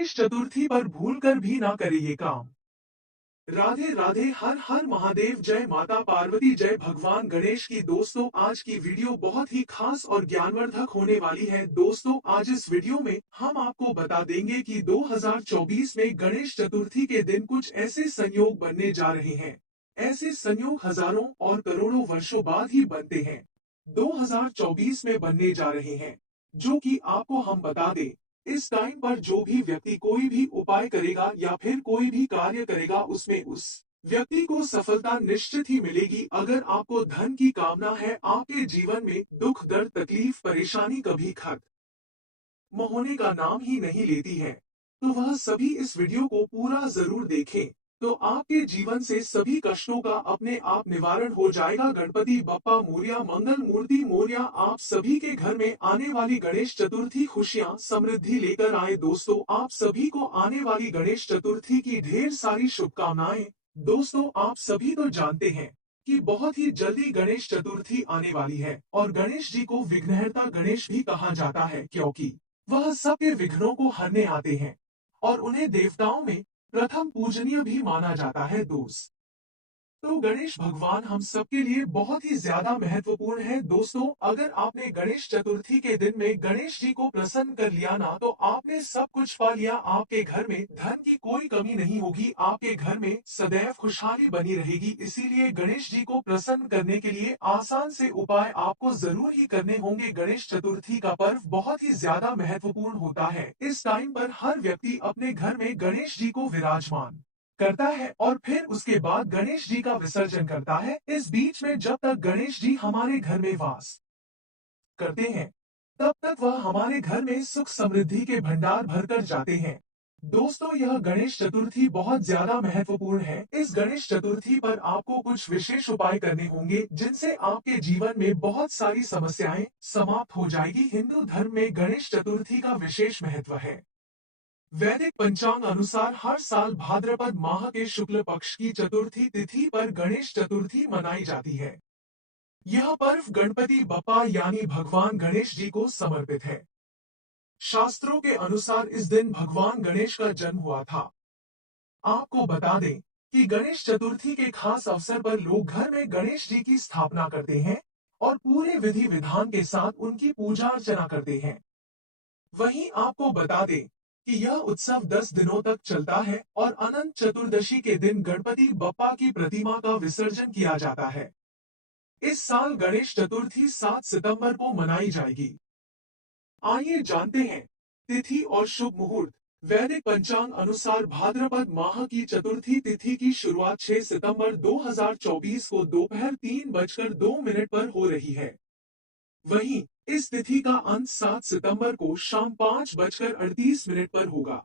गणेश चतुर्थी पर भूलकर भी ना करे ये काम। राधे राधे, हर हर महादेव, जय माता पार्वती, जय भगवान गणेश की। दोस्तों, आज की वीडियो बहुत ही खास और ज्ञानवर्धक होने वाली है। दोस्तों, आज इस वीडियो में हम आपको बता देंगे कि 2024 में गणेश चतुर्थी के दिन कुछ ऐसे संयोग बनने जा रहे हैं। ऐसे संयोग हजारों और करोड़ों वर्षों बाद ही बनते हैं। 2024 में बनने जा रहे हैं, जो कि आपको हम बता दें। इस टाइम पर जो भी व्यक्ति कोई भी उपाय करेगा या फिर कोई भी कार्य करेगा, उसमें उस व्यक्ति को सफलता निश्चित ही मिलेगी। अगर आपको धन की कामना है, आपके जीवन में दुख दर्द तकलीफ परेशानी कभी खत्म होने का नाम ही नहीं लेती है, तो वह सभी इस वीडियो को पूरा जरूर देखें। तो आपके जीवन से सभी कष्टों का अपने आप निवारण हो जाएगा। गणपति बप्पा मोरया, मंगल मूर्ति मोरया। आप सभी के घर में आने वाली गणेश चतुर्थी खुशियां समृद्धि लेकर आए। दोस्तों, आप सभी को आने वाली गणेश चतुर्थी की ढेर सारी शुभकामनाएं। दोस्तों, आप सभी तो जानते हैं कि बहुत ही जल्दी गणेश चतुर्थी आने वाली है, और गणेश जी को विघ्नहर्ता गणेश भी कहा जाता है, क्योंकि वह सबके विघ्नों को हरने आते हैं और उन्हें देवताओं में प्रथम पूजनीय भी माना जाता है। दोस्त, तो गणेश भगवान हम सबके लिए बहुत ही ज्यादा महत्वपूर्ण है। दोस्तों, अगर आपने गणेश चतुर्थी के दिन में गणेश जी को प्रसन्न कर लिया ना, तो आपने सब कुछ पा लिया। आपके घर में धन की कोई कमी नहीं होगी, आपके घर में सदैव खुशहाली बनी रहेगी। इसीलिए गणेश जी को प्रसन्न करने के लिए आसान से उपाय आपको जरूर ही करने होंगे। गणेश चतुर्थी का पर्व बहुत ही ज्यादा महत्वपूर्ण होता है। इस टाइम पर हर व्यक्ति अपने घर में गणेश जी को विराजमान करता है और फिर उसके बाद गणेश जी का विसर्जन करता है। इस बीच में जब तक गणेश जी हमारे घर में वास करते हैं, तब तक वह हमारे घर में सुख समृद्धि के भंडार भरकर जाते हैं। दोस्तों, यह गणेश चतुर्थी बहुत ज्यादा महत्वपूर्ण है। इस गणेश चतुर्थी पर आपको कुछ विशेष उपाय करने होंगे, जिनसे आपके जीवन में बहुत सारी समस्याएं समाप्त हो जाएगी। हिंदू धर्म में गणेश चतुर्थी का विशेष महत्व है। वैदिक पंचांग अनुसार हर साल भाद्रपद माह के शुक्ल पक्ष की चतुर्थी तिथि पर गणेश चतुर्थी मनाई जाती है। यह पर्व गणपति बप्पा यानी भगवान गणेश जी को समर्पित है। शास्त्रों के अनुसार इस दिन भगवान गणेश का जन्म हुआ था। आपको बता दें कि गणेश चतुर्थी के खास अवसर पर लोग घर में गणेश जी की स्थापना करते हैं और पूरे विधि विधान के साथ उनकी पूजा अर्चना करते हैं। वहीं आपको बता दें कि यह उत्सव 10 दिनों तक चलता है और अनंत चतुर्दशी के दिन गणपति बप्पा की प्रतिमा का विसर्जन किया जाता है। इस साल गणेश चतुर्थी 7 सितंबर को मनाई जाएगी। आइए जानते हैं तिथि और शुभ मुहूर्त। वैदिक पंचांग अनुसार भाद्रपद माह की चतुर्थी तिथि की शुरुआत 6 सितंबर 2024 को दोपहर 3:02 पर हो रही है। वहीं इस तिथि का अंत 7 सितंबर को शाम 5:38 पर होगा।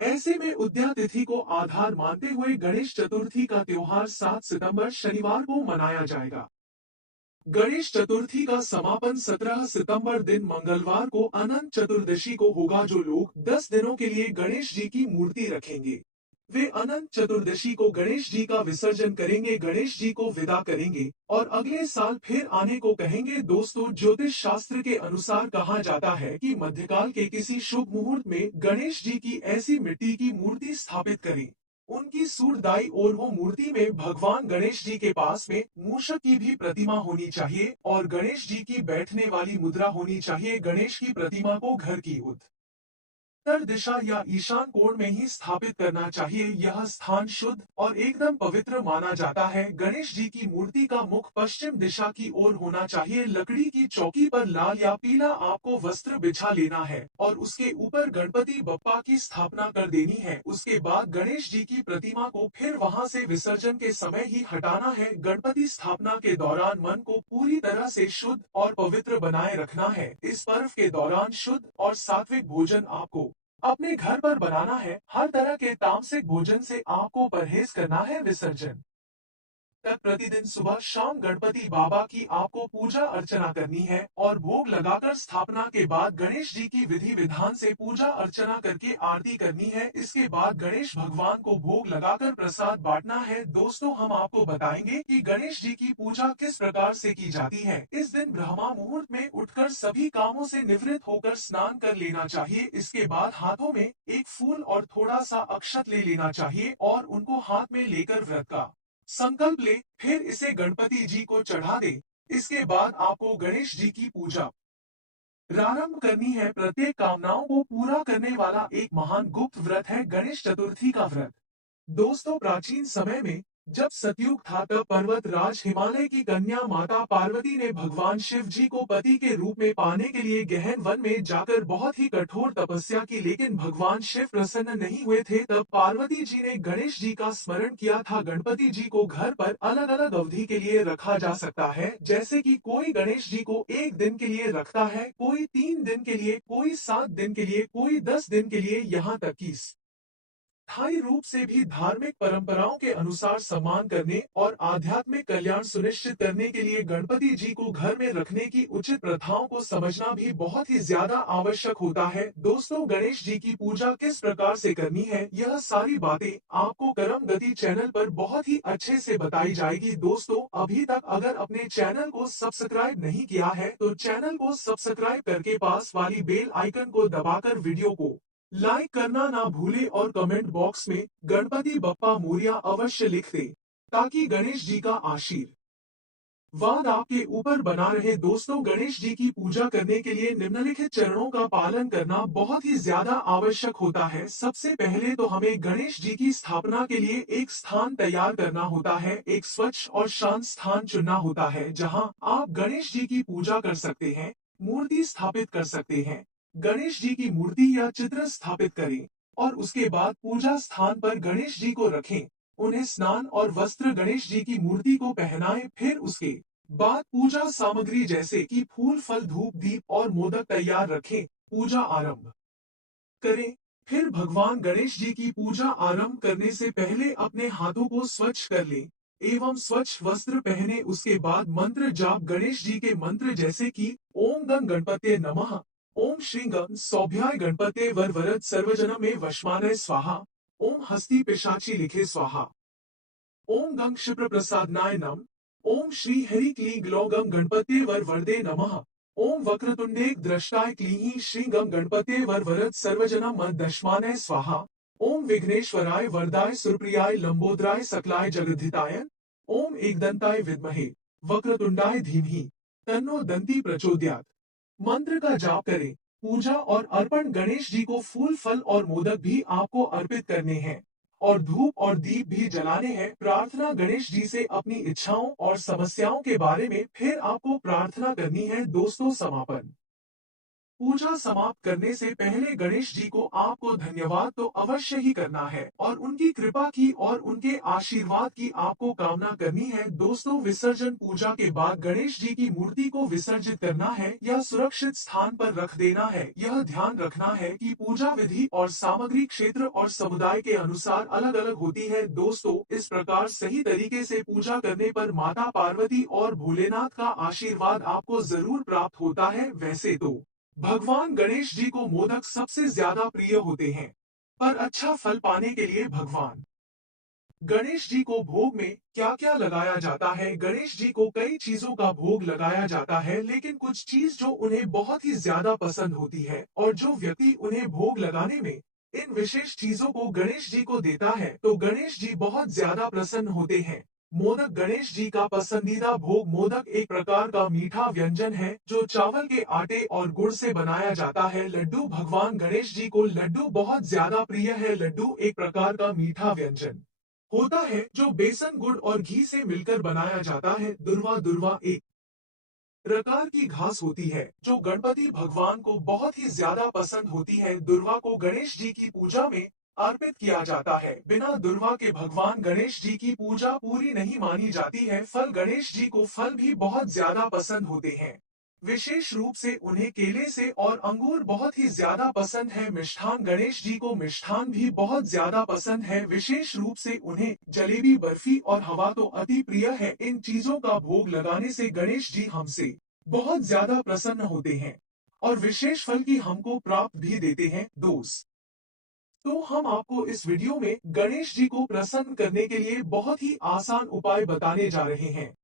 ऐसे में उद्या तिथि को आधार मानते हुए गणेश चतुर्थी का त्योहार 7 सितंबर शनिवार को मनाया जाएगा। गणेश चतुर्थी का समापन 17 सितंबर दिन मंगलवार को अनंत चतुर्दशी को होगा। जो लोग 10 दिनों के लिए गणेश जी की मूर्ति रखेंगे, वे अनंत चतुर्दशी को गणेश जी का विसर्जन करेंगे, गणेश जी को विदा करेंगे और अगले साल फिर आने को कहेंगे। दोस्तों, ज्योतिष शास्त्र के अनुसार कहा जाता है कि मध्यकाल के किसी शुभ मुहूर्त में गणेश जी की ऐसी मिट्टी की मूर्ति स्थापित करें, उनकी सूरदाई और वो मूर्ति में भगवान गणेश जी के पास में मूषक की भी प्रतिमा होनी चाहिए और गणेश जी की बैठने वाली मुद्रा होनी चाहिए। गणेश की प्रतिमा को घर की उत्तर दिशा या ईशान कोण में ही स्थापित करना चाहिए। यह स्थान शुद्ध और एकदम पवित्र माना जाता है। गणेश जी की मूर्ति का मुख पश्चिम दिशा की ओर होना चाहिए। लकड़ी की चौकी पर लाल या पीला आपको वस्त्र बिछा लेना है और उसके ऊपर गणपति बप्पा की स्थापना कर देनी है। उसके बाद गणेश जी की प्रतिमा को फिर वहां से विसर्जन के समय ही हटाना है। गणपति स्थापना के दौरान मन को पूरी तरह से शुद्ध और पवित्र बनाए रखना है। इस पर्व के दौरान शुद्ध और सात्विक भोजन आपको अपने घर पर बनाना है। हर तरह के तामसिक भोजन से आपको परहेज करना है। विसर्जन तक प्रतिदिन सुबह शाम गणपति बाबा की आपको पूजा अर्चना करनी है और भोग लगाकर स्थापना के बाद गणेश जी की विधि विधान से पूजा अर्चना करके आरती करनी है। इसके बाद गणेश भगवान को भोग लगाकर प्रसाद बांटना है। दोस्तों, हम आपको बताएंगे कि गणेश जी की पूजा किस प्रकार से की जाती है। इस दिन ब्रह्मा मुहूर्त में उठकर सभी कामों से निवृत्त होकर स्नान कर लेना चाहिए। इसके बाद हाथों में एक फूल और थोड़ा सा अक्षत ले लेना चाहिए और उनको हाथ में लेकर व्रत का संकल्प ले, फिर इसे गणपति जी को चढ़ा दे। इसके बाद आपको गणेश जी की पूजा प्रारंभ करनी है। प्रत्येक कामनाओं को पूरा करने वाला एक महान गुप्त व्रत है गणेश चतुर्थी का व्रत। दोस्तों, प्राचीन समय में जब सतयुग था तब पर्वत राज हिमालय की कन्या माता पार्वती ने भगवान शिव जी को पति के रूप में पाने के लिए गहन वन में जाकर बहुत ही कठोर तपस्या की, लेकिन भगवान शिव प्रसन्न नहीं हुए थे। तब पार्वती जी ने गणेश जी का स्मरण किया था। गणपति जी को घर पर अलग अलग अवधि के लिए रखा जा सकता है, जैसे कि कोई गणेश जी को 1 दिन के लिए रखता है, कोई 3 दिन के लिए, कोई 7 दिन के लिए, कोई 10 दिन के लिए, यहाँ तक कि स्थायी रूप से भी धार्मिक परंपराओं के अनुसार सम्मान करने और आध्यात्मिक कल्याण सुनिश्चित करने के लिए गणपति जी को घर में रखने की उचित प्रथाओं को समझना भी बहुत ही ज्यादा आवश्यक होता है। दोस्तों, गणेश जी की पूजा किस प्रकार से करनी है, यह सारी बातें आपको करम गति चैनल पर बहुत ही अच्छे से बताई जाएगी। दोस्तों, अभी तक अगर अपने चैनल को सब्सक्राइब नहीं किया है तो चैनल को सब्सक्राइब करके पास वाली बेल आइकन को दबाकर वीडियो को लाइक करना ना भूले और कमेंट बॉक्स में गणपति बप्पा मोरिया अवश्य लिख दे, ताकि गणेश जी का आशीर्वाद आपके ऊपर बना रहे। दोस्तों, गणेश जी की पूजा करने के लिए निम्नलिखित चरणों का पालन करना बहुत ही ज्यादा आवश्यक होता है। सबसे पहले तो हमें गणेश जी की स्थापना के लिए एक स्थान तैयार करना होता है। एक स्वच्छ और शांत स्थान चुनना होता है जहां आप गणेश जी की पूजा कर सकते हैं, मूर्ति स्थापित कर सकते हैं। गणेश जी की मूर्ति या चित्र स्थापित करें और उसके बाद पूजा स्थान पर गणेश जी को रखें। उन्हें स्नान और वस्त्र गणेश जी की मूर्ति को पहनाएं। फिर उसके बाद पूजा सामग्री जैसे कि फूल, फल, धूप, दीप और मोदक तैयार रखें। पूजा आरंभ करें। फिर भगवान गणेश जी की पूजा आरंभ करने से पहले अपने हाथों को स्वच्छ कर लें एवं स्वच्छ वस्त्र पहने। उसके बाद मंत्र जाप गणेश जी के मंत्र जैसे कि ओम गं गणपते नमः, ओम श्री गं सौभ्याय गणपते वरवरद सर्वजनम में वशमानय स्वाहा, ओम हस्ति पिशाची लिखे स्वाहा, ओम गं क्षिप्र प्रसादनाय नम, ओम श्री हरि क्ली ग्लौ गं गणपते वर वरदे नमः, ओम वक्रतुंडे द्रष्टाय क्लीहि श्री गं गणपते वर वरद सर्वजनम मद दशमानय स्वाहा, ओम विघ्नेश्वराय वरदाय सुरप्रियाय लंबोदराय सकलाय जगद्धिताय, ओम एकदंताय विद्महे वक्रतुंडाय धीमहि तन्नो दंती प्रचोदयात्। मंत्र का जाप करें। पूजा और अर्पण गणेश जी को फूल, फल और मोदक भी आपको अर्पित करने हैं और धूप और दीप भी जलाने हैं। प्रार्थना गणेश जी से अपनी इच्छाओं और समस्याओं के बारे में फिर आपको प्रार्थना करनी है। दोस्तों, समापन पूजा समाप्त करने से पहले गणेश जी को आपको धन्यवाद तो अवश्य ही करना है और उनकी कृपा की और उनके आशीर्वाद की आपको कामना करनी है। दोस्तों, विसर्जन पूजा के बाद गणेश जी की मूर्ति को विसर्जित करना है या सुरक्षित स्थान पर रख देना है। यह ध्यान रखना है कि पूजा विधि और सामग्री क्षेत्र और समुदाय के अनुसार अलग अलग होती है। दोस्तों, इस प्रकार सही तरीके से पूजा करने पर माता पार्वती और भोलेनाथ का आशीर्वाद आपको जरूर प्राप्त होता है। वैसे तो भगवान गणेश जी को मोदक सबसे ज्यादा प्रिय होते हैं, पर अच्छा फल पाने के लिए भगवान गणेश जी को भोग में क्या क्या लगाया जाता है। गणेश जी को कई चीजों का भोग लगाया जाता है, लेकिन कुछ चीज जो उन्हें बहुत ही ज्यादा पसंद होती है और जो व्यक्ति उन्हें भोग लगाने में इन विशेष चीजों को गणेश जी को देता है तो गणेश जी बहुत ज्यादा प्रसन्न होते हैं। मोदक गणेश जी का पसंदीदा भोग। मोदक एक प्रकार का मीठा व्यंजन है जो चावल के आटे और गुड़ से बनाया जाता है। लड्डू भगवान गणेश जी को लड्डू बहुत ज्यादा प्रिय है। लड्डू एक प्रकार का मीठा व्यंजन होता है जो बेसन, गुड़ और घी से मिलकर बनाया जाता है। दुर्वा दुर्वा एक प्रकार की घास होती है जो गणपति भगवान को बहुत ही ज्यादा पसंद होती है। दुर्वा को गणेश जी की पूजा में अर्पित किया जाता है। बिना दुर्वा के भगवान गणेश जी की पूजा पूरी नहीं मानी जाती है। फल गणेश जी को फल भी बहुत ज्यादा पसंद होते हैं। विशेष रूप से उन्हें केले से और अंगूर बहुत ही ज्यादा पसंद है। मिष्ठान गणेश जी को मिष्ठान भी बहुत ज्यादा पसंद है। विशेष रूप से उन्हें जलेबी, बर्फी और हवा तो अति प्रिय है। इन चीजों का भोग लगाने से गणेश जी हमसे बहुत ज्यादा प्रसन्न होते हैं और विशेष फल की हमको प्राप्त भी देते हैं। दोस्त, तो हम आपको इस वीडियो में गणेश जी को प्रसन्न करने के लिए बहुत ही आसान उपाय बताने जा रहे हैं।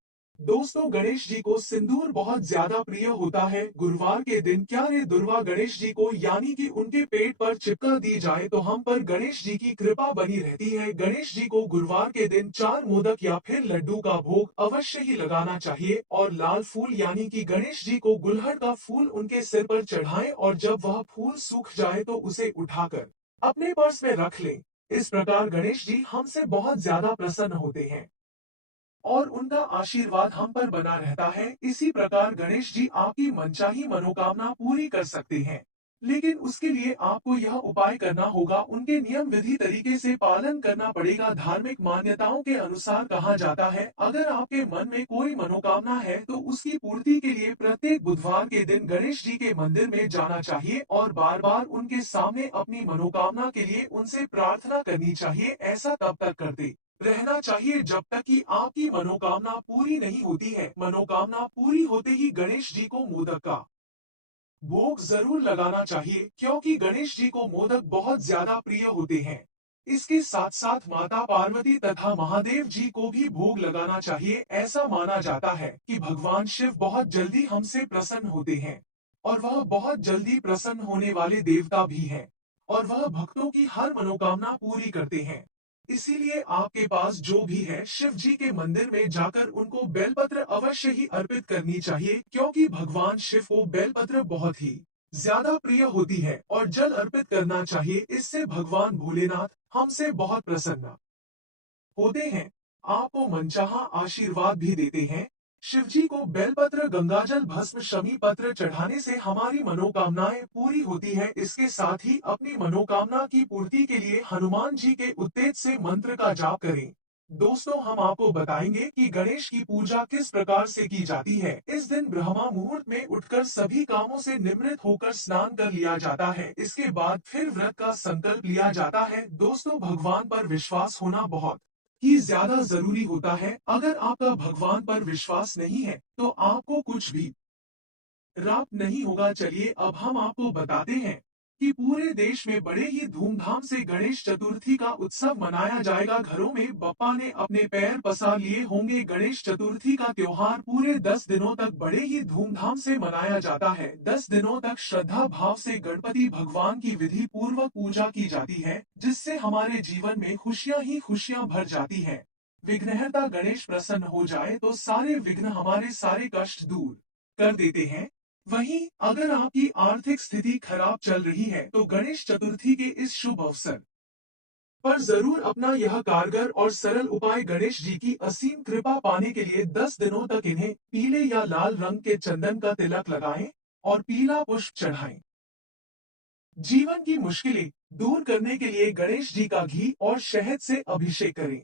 दोस्तों, गणेश जी को सिंदूर बहुत ज्यादा प्रिय होता है। गुरुवार के दिन क्या रे दुर्वा गणेश जी को यानी कि उनके पेट पर चिपका दी जाए तो हम पर गणेश जी की कृपा बनी रहती है। गणेश जी को गुरुवार के दिन 4 मोदक या फिर लड्डू का भोग अवश्य ही लगाना चाहिए और लाल फूल यानी कि गणेश जी को गुलहड़ का फूल उनके सिर पर चढ़ाएं और जब वह फूल सूख जाए तो उसे उठाकर अपने पर्स में रख लें। इस प्रकार गणेश जी हमसे बहुत ज्यादा प्रसन्न होते हैं और उनका आशीर्वाद हम पर बना रहता है। इसी प्रकार गणेश जी आपकी मनचाही मनोकामना पूरी कर सकते हैं, लेकिन उसके लिए आपको यह उपाय करना होगा। उनके नियम विधि तरीके से पालन करना पड़ेगा। धार्मिक मान्यताओं के अनुसार कहा जाता है, अगर आपके मन में कोई मनोकामना है तो उसकी पूर्ति के लिए प्रत्येक बुधवार के दिन गणेश जी के मंदिर में जाना चाहिए और बार बार उनके सामने अपनी मनोकामना के लिए उनसे प्रार्थना करनी चाहिए। ऐसा तब तक करते रहना चाहिए जब तक कि आपकी मनोकामना पूरी नहीं होती है। मनोकामना पूरी होते ही गणेश जी को मोदक का भोग जरूर लगाना चाहिए, क्योंकि गणेश जी को मोदक बहुत ज्यादा प्रिय होते हैं। इसके साथ साथ माता पार्वती तथा महादेव जी को भी भोग लगाना चाहिए। ऐसा माना जाता है कि भगवान शिव बहुत जल्दी हमसे प्रसन्न होते हैं और वह बहुत जल्दी प्रसन्न होने वाले देवता भी हैं और वह भक्तों की हर मनोकामना पूरी करते हैं। इसीलिए आपके पास जो भी है, शिव जी के मंदिर में जाकर उनको बेलपत्र अवश्य ही अर्पित करनी चाहिए, क्योंकि भगवान शिव को बेलपत्र बहुत ही ज्यादा प्रिय होती है और जल अर्पित करना चाहिए। इससे भगवान भोलेनाथ हमसे बहुत प्रसन्न होते हैं, आपको मनचाहा आशीर्वाद भी देते हैं। शिव जी को बेलपत्र, गंगाजल, भस्म, शमी पत्र चढ़ाने से हमारी मनोकामनाएं पूरी होती है। इसके साथ ही अपनी मनोकामना की पूर्ति के लिए हनुमान जी के उत्तेज से मंत्र का जाप करें। दोस्तों, हम आपको बताएंगे कि गणेश की पूजा किस प्रकार से की जाती है। इस दिन ब्रह्मा मुहूर्त में उठकर सभी कामों से निवृत्त होकर स्नान कर लिया जाता है। इसके बाद फिर व्रत का संकल्प लिया जाता है। दोस्तों, भगवान पर विश्वास होना बहुत ही ज्यादा जरूरी होता है। अगर आपका भगवान पर विश्वास नहीं है तो आपको कुछ भी प्राप्त नहीं होगा। चलिए अब हम आपको बताते हैं कि पूरे देश में बड़े ही धूमधाम से गणेश चतुर्थी का उत्सव मनाया जाएगा। घरों में बप्पा ने अपने पैर पसार लिए होंगे। गणेश चतुर्थी का त्योहार पूरे 10 दिनों तक बड़े ही धूमधाम से मनाया जाता है। 10 दिनों तक श्रद्धा भाव से गणपति भगवान की विधि पूर्वक पूजा की जाती है, जिससे हमारे जीवन में खुशियां ही खुशियां भर जाती है। विघ्नहर्ता गणेश प्रसन्न हो जाए तो सारे विघ्न, हमारे सारे कष्ट दूर कर देते हैं। वहीं अगर आपकी आर्थिक स्थिति खराब चल रही है तो गणेश चतुर्थी के इस शुभ अवसर पर जरूर अपना यह कारगर और सरल उपाय गणेश जी की असीम कृपा पाने के लिए 10 दिनों तक इन्हें पीले या लाल रंग के चंदन का तिलक लगाएं और पीला पुष्प चढ़ाएं। जीवन की मुश्किलें दूर करने के लिए गणेश जी का घी और शहद से अभिषेक करें।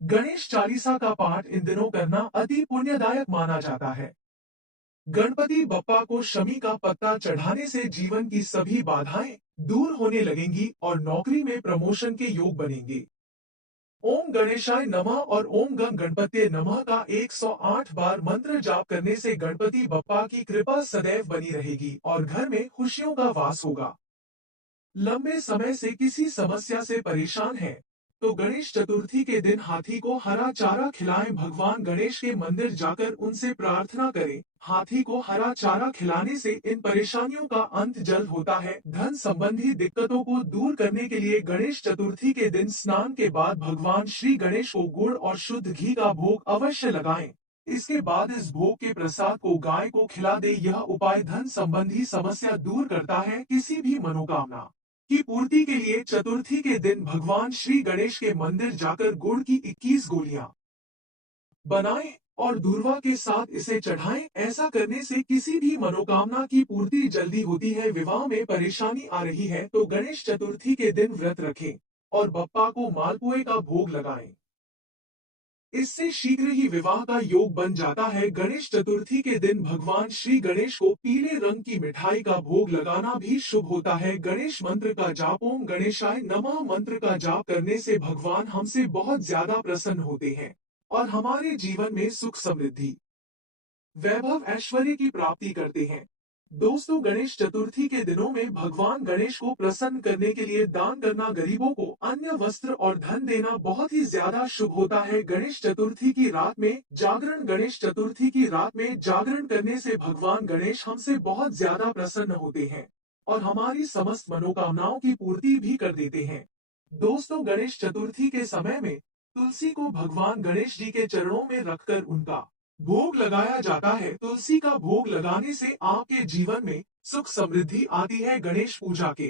गणेश चालीसा का पाठ इन दिनों करना अति पुण्यदायक माना जाता है। गणपति बप्पा को शमी का पत्ता चढ़ाने से जीवन की सभी बाधाएं दूर होने लगेंगी और नौकरी में प्रमोशन के योग बनेंगे। ओम गणेशाय नमः और ओम गंग गणपत्ये नमः का 108 बार मंत्र जाप करने से गणपति बप्पा की कृपा सदैव बनी रहेगी और घर में खुशियों का वास होगा। लंबे समय से किसी समस्या से परेशान है तो गणेश चतुर्थी के दिन हाथी को हरा चारा खिलाएं। भगवान गणेश के मंदिर जाकर उनसे प्रार्थना करें। हाथी को हरा चारा खिलाने से इन परेशानियों का अंत जल्द होता है। धन संबंधी दिक्कतों को दूर करने के लिए गणेश चतुर्थी के दिन स्नान के बाद भगवान श्री गणेश को गुड़ और शुद्ध घी का भोग अवश्य लगाएं। इसके बाद इस भोग के प्रसाद को गाय को खिला दे। यह उपाय धन संबंधी समस्या दूर करता है। किसी भी मनोकामना की पूर्ति के लिए चतुर्थी के दिन भगवान श्री गणेश के मंदिर जाकर गुड़ की 21 गोलियां बनाएं और दूर्वा के साथ इसे चढ़ाएं। ऐसा करने से किसी भी मनोकामना की पूर्ति जल्दी होती है। विवाह में परेशानी आ रही है तो गणेश चतुर्थी के दिन व्रत रखें और बप्पा को मालपुए का भोग लगाएं। इससे शीघ्र ही विवाह का योग बन जाता है। गणेश चतुर्थी के दिन भगवान श्री गणेश को पीले रंग की मिठाई का भोग लगाना भी शुभ होता है। गणेश मंत्र का जाप, ओम गणेशाय नमः मंत्र का जाप करने से भगवान हमसे बहुत ज्यादा प्रसन्न होते हैं और हमारे जीवन में सुख समृद्धि वैभव ऐश्वर्य की प्राप्ति करते हैं। दोस्तों, गणेश चतुर्थी के दिनों में भगवान गणेश को प्रसन्न करने के लिए दान करना, गरीबों को अन्य वस्त्र और धन देना बहुत ही ज्यादा शुभ होता है। गणेश चतुर्थी की रात में जागरण, गणेश चतुर्थी की रात में जागरण करने से भगवान गणेश हमसे बहुत ज्यादा प्रसन्न होते हैं और हमारी समस्त मनोकामनाओं की पूर्ति भी कर देते हैं। दोस्तों, गणेश चतुर्थी के समय में तुलसी को भगवान गणेश जी के चरणों में रखकर उनका भोग लगाया जाता है। तुलसी का भोग लगाने से आपके जीवन में सुख समृद्धि आती है। गणेश पूजा के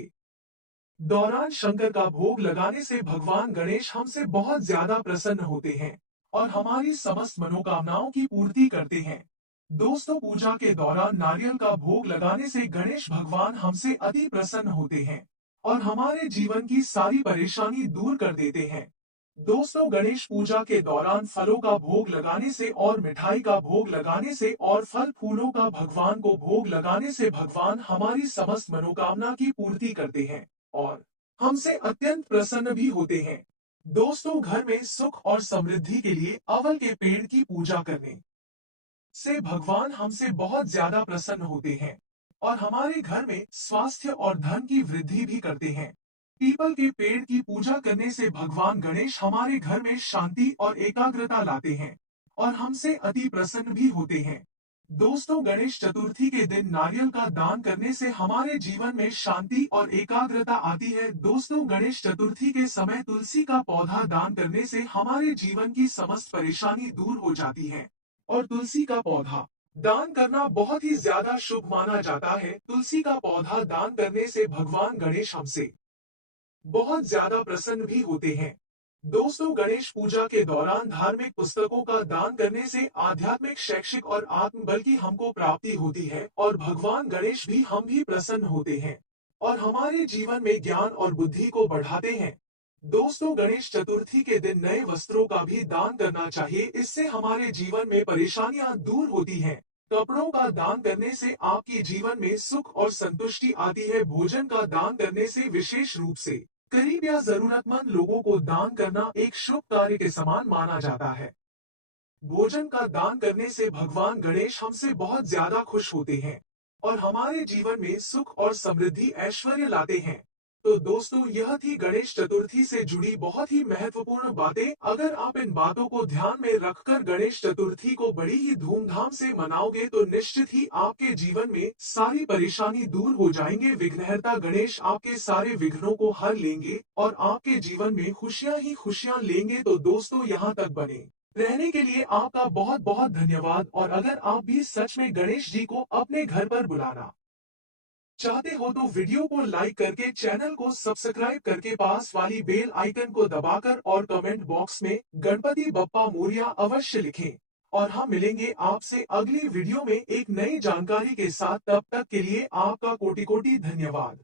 दौरान शंकर का भोग लगाने से भगवान गणेश हमसे बहुत ज्यादा प्रसन्न होते हैं और हमारी समस्त मनोकामनाओं की पूर्ति करते हैं। दोस्तों, पूजा के दौरान नारियल का भोग लगाने से गणेश भगवान हमसे अति प्रसन्न होते हैं और हमारे जीवन की सारी परेशानी दूर कर देते हैं। दोस्तों, गणेश पूजा के दौरान फलों का भोग लगाने से और मिठाई का भोग लगाने से और फल फूलों का भगवान को भोग लगाने से भगवान हमारी समस्त मनोकामना की पूर्ति करते हैं और हमसे अत्यंत प्रसन्न भी होते हैं। दोस्तों, घर में सुख और समृद्धि के लिए अवल के पेड़ की पूजा करने से भगवान हमसे बहुत ज्यादा प्रसन्न होते हैं और हमारे घर में स्वास्थ्य और धन की वृद्धि भी करते हैं। पीपल के पेड़ की पूजा करने से भगवान गणेश हमारे घर में शांति और एकाग्रता लाते हैं और हमसे अति प्रसन्न भी होते हैं। दोस्तों, गणेश चतुर्थी के दिन नारियल का दान करने से हमारे जीवन में शांति और एकाग्रता आती है। दोस्तों, गणेश चतुर्थी के समय तुलसी का पौधा दान करने से हमारे जीवन की समस्त परेशानी दूर हो जाती है और तुलसी का पौधा दान करना बहुत ही ज्यादा शुभ माना जाता है। तुलसी का पौधा दान करने से भगवान गणेश हमसे बहुत ज्यादा प्रसन्न भी होते हैं। दोस्तों, गणेश पूजा के दौरान धार्मिक पुस्तकों का दान करने से आध्यात्मिक, शैक्षिक और आत्म बल की हमको प्राप्ति होती है और भगवान गणेश भी हम भी प्रसन्न होते हैं और हमारे जीवन में ज्ञान और बुद्धि को बढ़ाते हैं। दोस्तों, गणेश चतुर्थी के दिन नए वस्त्रों का भी दान करना चाहिए। इससे हमारे जीवन में परेशानियां दूर होती हैं। कपड़ों का दान करने से आपके जीवन में सुख और संतुष्टि आती है। भोजन का दान करने से, विशेष रूप से गरीब या जरूरतमंद लोगों को दान करना एक शुभ कार्य के समान माना जाता है। भोजन का दान करने से भगवान गणेश हमसे बहुत ज्यादा खुश होते हैं और हमारे जीवन में सुख और समृद्धि, ऐश्वर्य लाते हैं। तो दोस्तों, यह थी गणेश चतुर्थी से जुड़ी बहुत ही महत्वपूर्ण बातें। अगर आप इन बातों को ध्यान में रखकर गणेश चतुर्थी को बड़ी ही धूमधाम से मनाओगे तो निश्चित ही आपके जीवन में सारी परेशानी दूर हो जाएंगे। विघ्नहर्ता गणेश आपके सारे विघ्नों को हर लेंगे और आपके जीवन में खुशियां ही खुशियां लेंगे। तो दोस्तों, यहाँ तक बने रहने के लिए आपका बहुत बहुत धन्यवाद। और अगर आप भी सच में गणेश जी को अपने घर पर बुलाना चाहते हो तो वीडियो को लाइक करके, चैनल को सब्सक्राइब करके, पास वाली बेल आइकन को दबाकर और कमेंट बॉक्स में गणपति बप्पा मोरिया अवश्य लिखें। और हम मिलेंगे आपसे अगली वीडियो में एक नई जानकारी के साथ। तब तक के लिए आपका कोटि कोटि धन्यवाद।